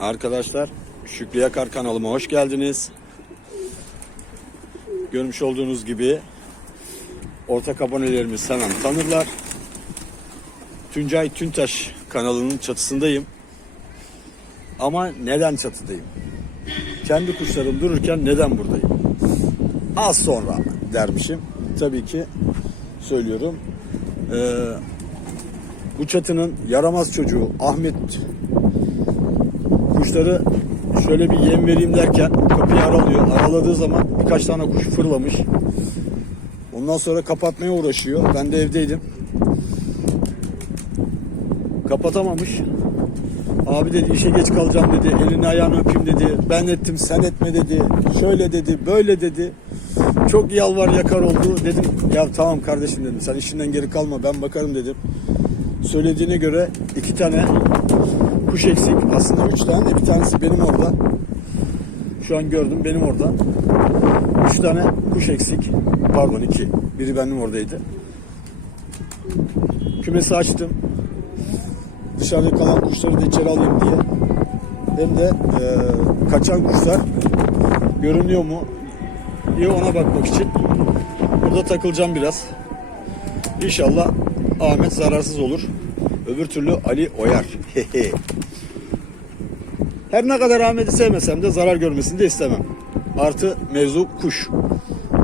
Arkadaşlar Şükrü Yakar kanalıma hoş geldiniz. Görmüş olduğunuz gibi ortak abonelerimiz hemen tanırlar. Tuncay Tüntaş kanalının çatısındayım. Ama neden çatıdayım? Kendi kuşlarım dururken neden buradayım? Az sonra dermişim. Tabii ki söylüyorum. Ee, bu çatının yaramaz çocuğu Ahmet kuşları şöyle bir yem vereyim derken kapıyı aralıyor. Araladığı zaman birkaç tane kuş fırlamış. Ondan sonra kapatmaya uğraşıyor. Ben de evdeydim. Kapatamamış. Abi dedi işe geç kalacağım dedi. Elini ayağını öpeyim dedi. Ben ettim sen etme dedi. Şöyle dedi böyle dedi. Çok yalvar yakar oldu. Dedim ya tamam kardeşim dedim. Sen işinden geri kalma ben bakarım dedim. Söylediğine göre iki tane kuş eksik. Aslında üç tane. Bir tanesi benim orada. Şu an gördüm benim orada. Üç tane kuş eksik. Pardon iki. Biri benim oradaydı. Kümesi açtım. Dışarıda kalan kuşları da içeri alayım diye. Hem de e, kaçan kuşlar görünüyor mu diye ona bakmak için. Burada takılacağım biraz. İnşallah Ahmet zararsız olur. Öbür türlü Ali oyar. Her ne kadar Ahmet'i sevmesem de zarar görmesini de istemem. Artı mevzu kuş.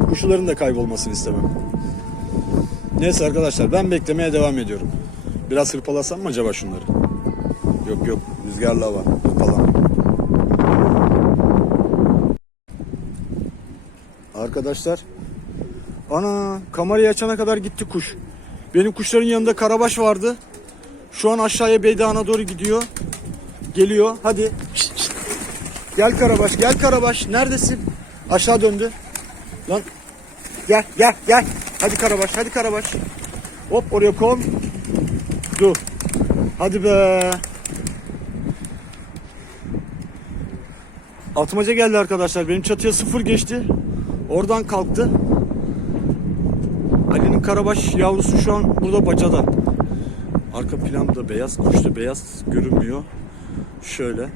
Kuşların da kaybolmasını istemem. Neyse arkadaşlar ben beklemeye devam ediyorum. Biraz hırpalasam mı acaba şunları? Yok yok rüzgarlı hava. Hırpalam. Arkadaşlar ana kamerayı açana kadar gitti kuş. Benim kuşların yanında karabaş vardı. Şu an aşağıya Beydağ'ına doğru gidiyor. Geliyor. Hadi. Şşt, şşt. Gel Karabaş, gel Karabaş. Neredesin? Aşağı döndü. Lan. Gel, gel, gel. Hadi Karabaş, hadi Karabaş. Hop oraya kom. Dur. Hadi be. Atmaca geldi arkadaşlar. Benim çatıya sıfır geçti. Oradan kalktı. Ali'nin karabaş yavrusu şu an burada bacada. Arka planda beyaz, kuş da beyaz görünmüyor. Şöyle.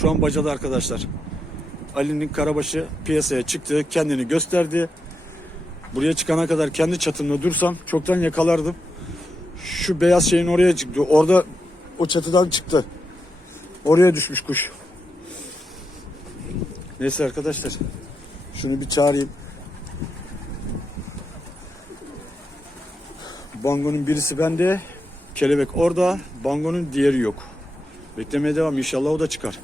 Şu an bacada arkadaşlar. Ali'nin karabaşı piyasaya çıktı, kendini gösterdi. Buraya çıkana kadar kendi çatımda dursam çoktan yakalardım. Şu beyaz şeyin oraya çıktı. Orada o çatıdan çıktı. Oraya düşmüş kuş. Neyse arkadaşlar. Şunu bir çağırayım. Bangonun birisi bende. Kelebek orada. Bangonun diğeri yok. Beklemeye devam. İnşallah o da çıkar.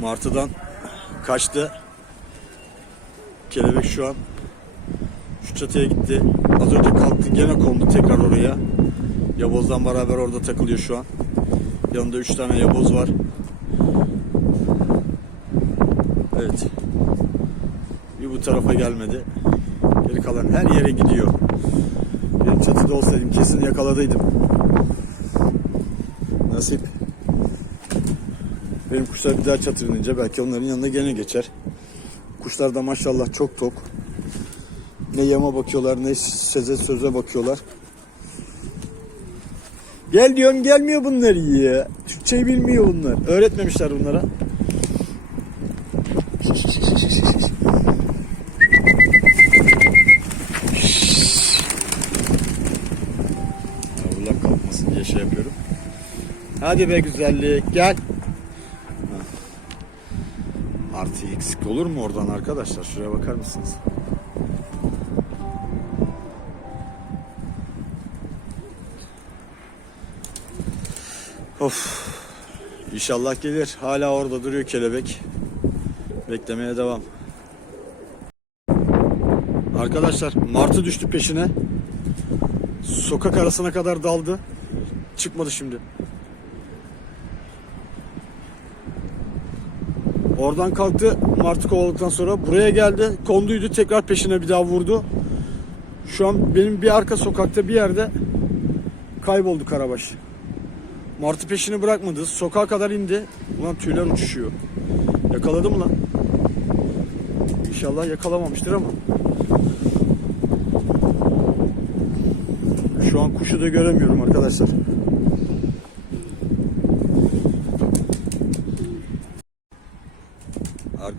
Martı'dan kaçtı. Kelebek şu an şu çatıya gitti. Az önce kalktı gene kondu tekrar oraya. Yaboz'dan beraber orada takılıyor şu an. Yanında 3 tane yaboz var. Evet. Bir bu tarafa gelmedi. Geri kalan her yere gidiyor. Benim çatıda olsaydım kesin yakaladıydım. Nasip. Benim kuşlar bir daha çatır inince belki onların yanına gene geçer. Kuşlar da maşallah çok tok. Ne yama bakıyorlar ne söze söze bakıyorlar. Gel diyorum gelmiyor bunlar ya. Türkçeyi bilmiyor bunlar. Öğretmemişler bunlara. Yavrular kalkmasın diye şey yapıyorum. Hadi be güzellik gel. Artı eksik olur mu oradan arkadaşlar? Şuraya bakar mısınız? Of. İnşallah gelir. Hala orada duruyor kelebek. Beklemeye devam. Arkadaşlar martı düştü peşine. Sokak arasına kadar daldı. Çıkmadı şimdi. Oradan kalktı martı kovaladıktan sonra buraya geldi. Konduydu tekrar peşine bir daha vurdu. Şu an benim bir arka sokakta bir yerde kayboldu Karabaş. Martı peşini bırakmadı. Sokağa kadar indi. Ulan tüyler uçuşuyor. Yakaladı mı lan? İnşallah yakalamamıştır ama. Şu an kuşu da göremiyorum arkadaşlar.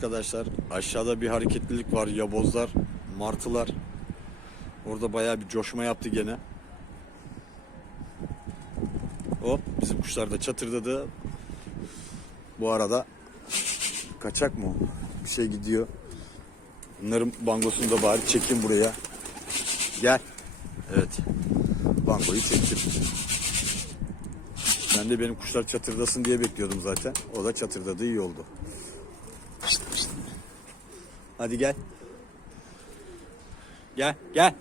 Arkadaşlar. Aşağıda bir hareketlilik var. Yabozlar, martılar. Orada bayağı bir coşma yaptı gene. Hop bizim kuşlar da çatırdadı. Bu arada kaçak mı? Bir şey gidiyor. Bunların bangosunu da bari çekeyim buraya. Gel. Evet. Bangoyu çektim. Ben de benim kuşlar çatırdasın diye bekliyordum zaten. O da çatırdadı iyi oldu. Hadi gel. Gel, gel.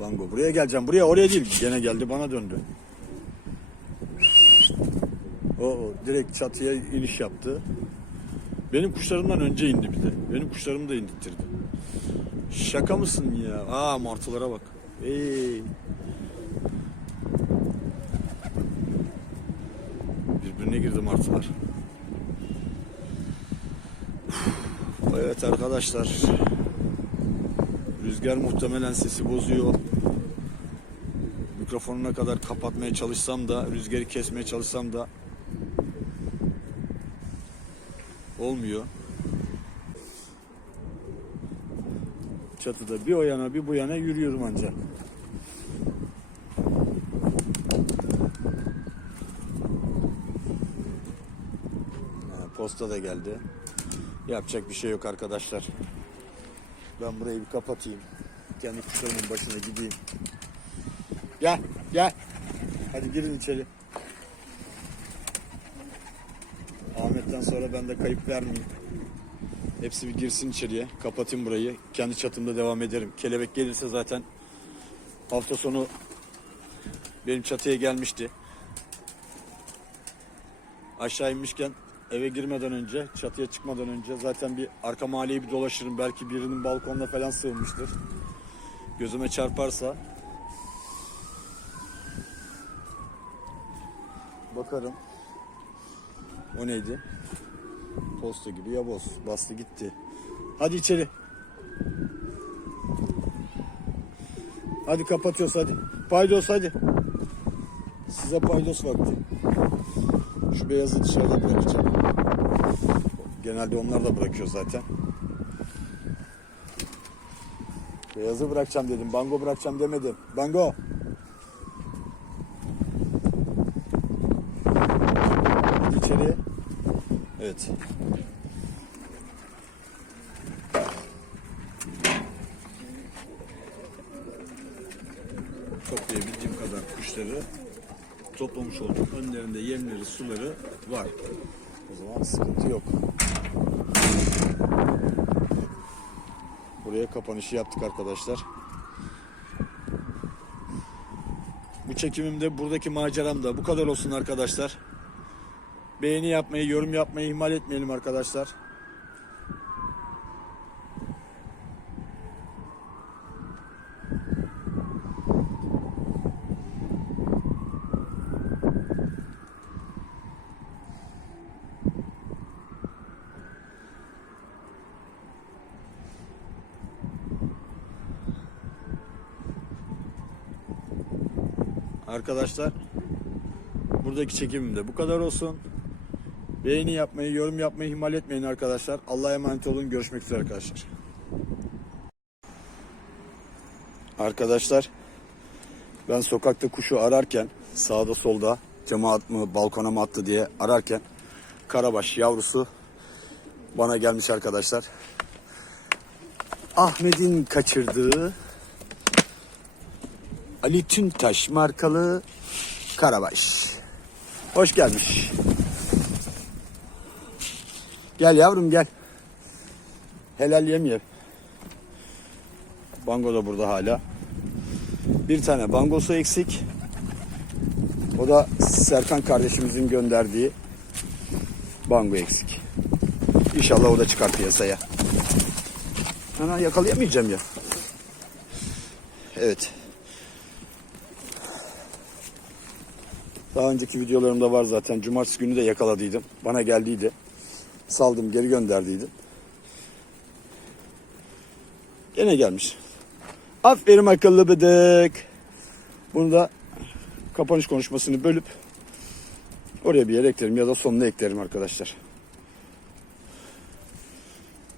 Bango buraya geleceğim. Buraya oraya değil. Gene geldi bana döndü. O, direkt çatıya iniş yaptı. Benim kuşlarımdan önce indi bir de. Benim kuşlarımı da indirtirdi. Şaka mısın ya? Aa martılara bak. Ey. Martılar. Evet arkadaşlar. Rüzgar muhtemelen sesi bozuyor. Mikrofonuna kadar kapatmaya çalışsam da, rüzgarı kesmeye çalışsam da olmuyor. Çatıda bir o yana bir bu yana yürüyorum ancak. Posta da geldi. Yapacak bir şey yok arkadaşlar. Ben burayı bir kapatayım. Kendi kuşlarımın başına gideyim. Gel, gel. Hadi girin içeri. Ahmet'ten sonra ben de kayıp vermeyeyim. Hepsi bir girsin içeriye. Kapatayım burayı. Kendi çatımda devam ederim. Kelebek gelirse zaten hafta sonu benim çatıya gelmişti. Aşağı inmişken eve girmeden önce, çatıya çıkmadan önce zaten bir arka mahalleyi bir dolaşırım. Belki birinin balkonda falan sığınmıştır. Gözüme çarparsa bakarım. O neydi? Posta gibi yaboz. Bastı gitti. Hadi içeri. Hadi kapatıyoruz hadi. Paydos hadi. Size paydos vakti. Şu beyazı dışarıda bırakacağım. Genelde onlar da bırakıyor zaten. Beyazı bırakacağım dedim. Bango bırakacağım demedim. Bango. İçeri. Evet. Toplayabildiğim kadar kuşları toplamış oldum. Önlerinde yemleri, suları var. O zaman sıkıntı yok. Buraya kapanışı yaptık arkadaşlar. Bu çekimimde buradaki maceram da bu kadar olsun arkadaşlar. Beğeni yapmayı, yorum yapmayı ihmal etmeyelim arkadaşlar. Arkadaşlar buradaki çekimim de bu kadar olsun. Beğeni yapmayı, yorum yapmayı ihmal etmeyin arkadaşlar. Allah'a emanet olun. Görüşmek üzere arkadaşlar. Arkadaşlar ben sokakta kuşu ararken sağda solda cama at mı balkona mı attı diye ararken karabaş yavrusu bana gelmiş arkadaşlar. Ahmet'in kaçırdığı Ali Tüntaş markalı karabaş. Hoş gelmiş. Gel yavrum gel. Helal yem ye. Bango da burada hala. Bir tane bangosu eksik. O da Serkan kardeşimizin gönderdiği bango eksik. İnşallah o da çıkar piyasaya. Ana yakalayamayacağım ya. Evet. Daha önceki videolarımda var zaten. Cumartesi günü de yakaladıydım. Bana geldiydi. Saldım geri gönderdiydim. Gene gelmiş. Aferin akıllı bıdık. Bunu da kapanış konuşmasını bölüp oraya bir yere eklerim ya da sonuna eklerim arkadaşlar.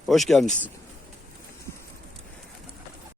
Hoş gelmişsin.